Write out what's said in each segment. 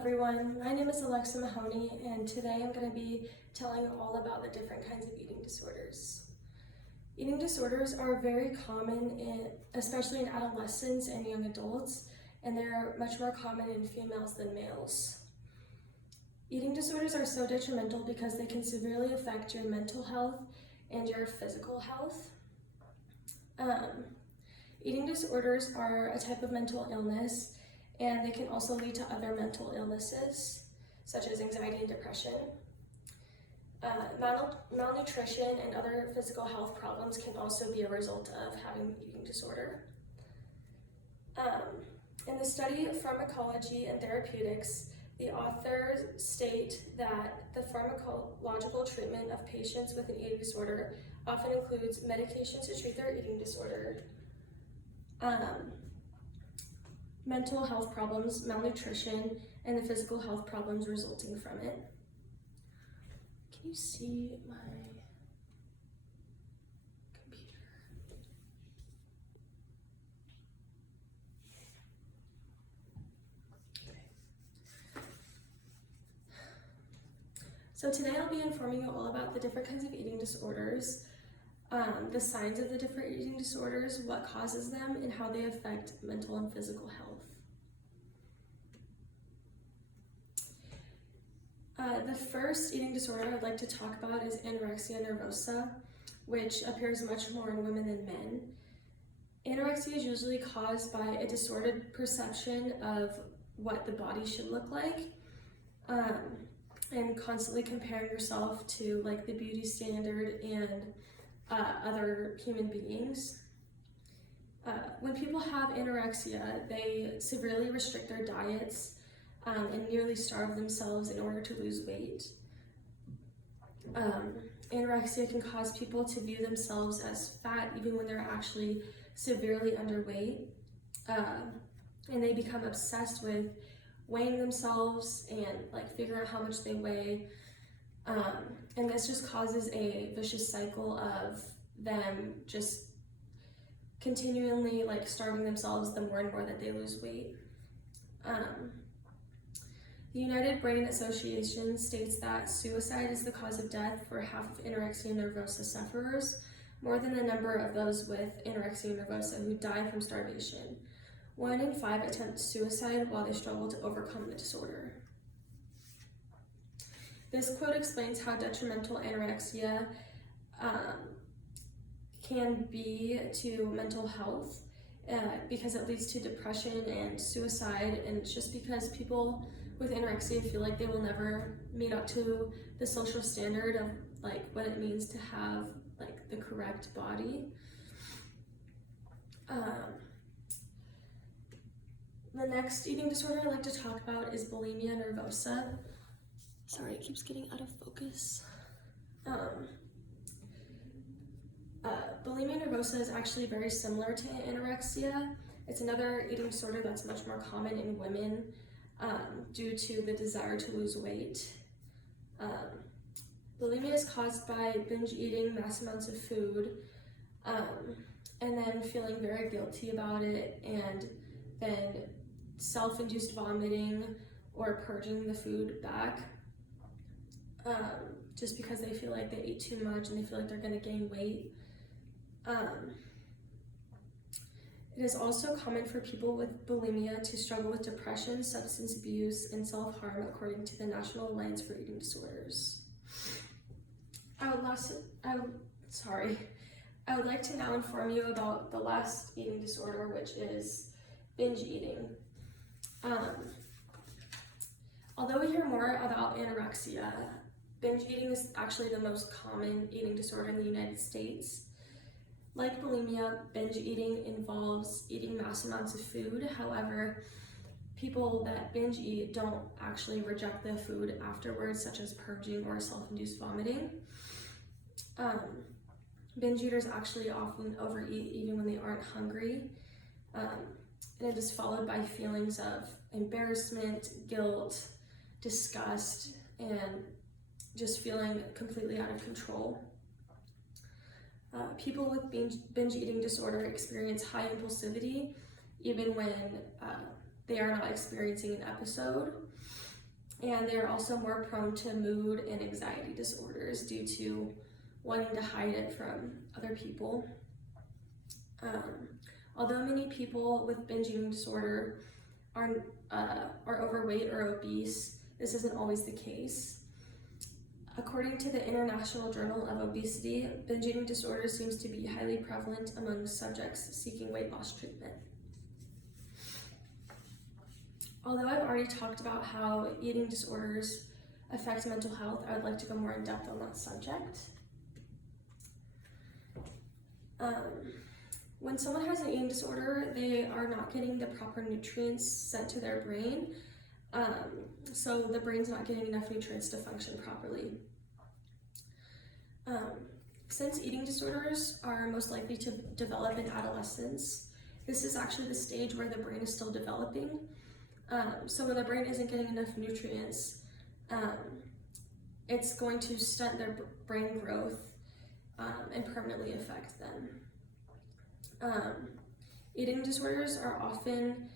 everyone, my name is Alexa Mahoney, and today I'm going to be telling you all about the different kinds of eating disorders. Eating disorders are very common, especially in adolescents and young adults, and they're much more common in females than males. Eating disorders are so detrimental because they can severely affect your mental health and your physical health. Eating disorders are a type of mental illness, and they can also lead to other mental illnesses, such as anxiety and depression. Malnutrition and other physical health problems can also be a result of having an eating disorder. In the study of pharmacology and therapeutics, the authors state that the pharmacological treatment of patients with an eating disorder often includes medications to treat their eating disorder, mental health problems, malnutrition, and the physical health problems resulting from it. Can you see my computer? Okay. So today I'll be informing you all about the different kinds of eating disorders, the signs of the different eating disorders, what causes them, and how they affect mental and physical health. The first eating disorder I'd like to talk about is anorexia nervosa, which appears much more in women than men. Anorexia is usually caused by a distorted perception of what the body should look like, and constantly comparing yourself to like the beauty standard and other human beings. When people have anorexia, they severely restrict their diets and nearly starve themselves in order to lose weight. Anorexia can cause people to view themselves as fat even when they're actually severely underweight, and they become obsessed with weighing themselves and like figuring out how much they weigh. And this just causes a vicious cycle of them just continually like starving themselves the more and more that they lose weight. The United Brain Association states that suicide is the cause of death for half of anorexia nervosa sufferers, more than the number of those with anorexia nervosa who die from starvation. 1 in 5 attempt suicide while they struggle to overcome the disorder. This quote explains how detrimental anorexia can be to mental health because it leads to depression and suicide, and it's just because people with anorexia feel like they will never meet up to the social standard of like what it means to have like the correct body. The next eating disorder I'd like to talk about is bulimia nervosa. Sorry, it keeps getting out of focus. Bulimia nervosa is actually very similar to anorexia. It's another eating disorder that's much more common in women due to the desire to lose weight. Bulimia is caused by binge eating mass amounts of food and then feeling very guilty about it, and then self-induced vomiting or purging the food back just because they feel like they ate too much and they feel like they're going to gain weight. It is also common for people with bulimia to struggle with depression, substance abuse, and self-harm, according to the National Alliance for Eating Disorders. I would like to now inform you about the last eating disorder, which is binge eating. Although we hear more about anorexia, binge eating is actually the most common eating disorder in the United States. Like bulimia, binge eating involves eating mass amounts of food. However, people that binge eat don't actually reject the food afterwards, such as purging or self-induced vomiting. Binge eaters actually often overeat even when they aren't hungry. And it is followed by feelings of embarrassment, guilt, disgust, and just feeling completely out of control. People with binge eating disorder experience high impulsivity even when they are not experiencing an episode. and they're also more prone to mood and anxiety disorders due to wanting to hide it from other people. Although many people with binge eating disorder are overweight or obese, this isn't always the case. According to the International Journal of Obesity, binge eating disorder seems to be highly prevalent among subjects seeking weight loss treatment. Although I've already talked about how eating disorders affect mental health, I would like to go more in depth on that subject. When someone has an eating disorder, they are not getting the proper nutrients sent to their brain, so the brain's not getting enough nutrients to function properly. Since eating disorders are most likely to develop in adolescence, this is actually the stage where the brain is still developing. So when the brain isn't getting enough nutrients, it's going to stunt their brain growth and permanently affect them. Eating disorders are often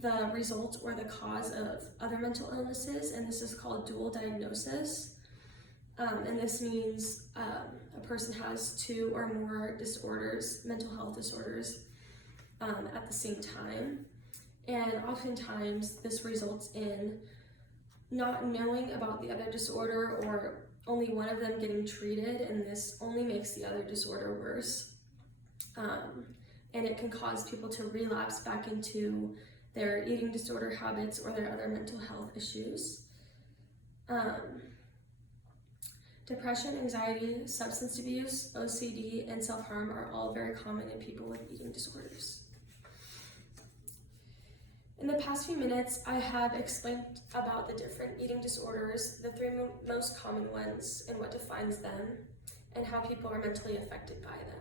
the result or the cause of other mental illnesses, and this is called dual diagnosis. And this means a person has two or more disorders, mental health disorders, at the same time. And oftentimes this results in not knowing about the other disorder or only one of them getting treated, and this only makes the other disorder worse. And it can cause people to relapse back into their eating disorder habits or their other mental health issues. Depression, anxiety, substance abuse, OCD, and self-harm are all very common in people with eating disorders. In the past few minutes, I have explained about the different eating disorders, the three most common ones, and what defines them, and how people are mentally affected by them.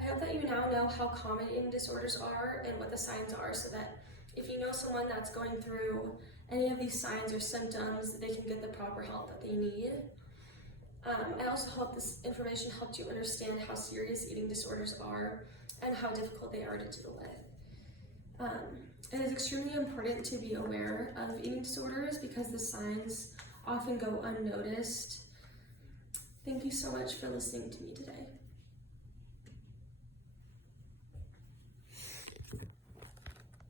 I hope that you now know how common eating disorders are and what the signs are, so that if you know someone that's going through any of these signs or symptoms, they can get the proper help that they need. I also hope this information helped you understand how serious eating disorders are and how difficult they are to deal with. It is extremely important to be aware of eating disorders because the signs often go unnoticed. Thank you so much for listening to me today.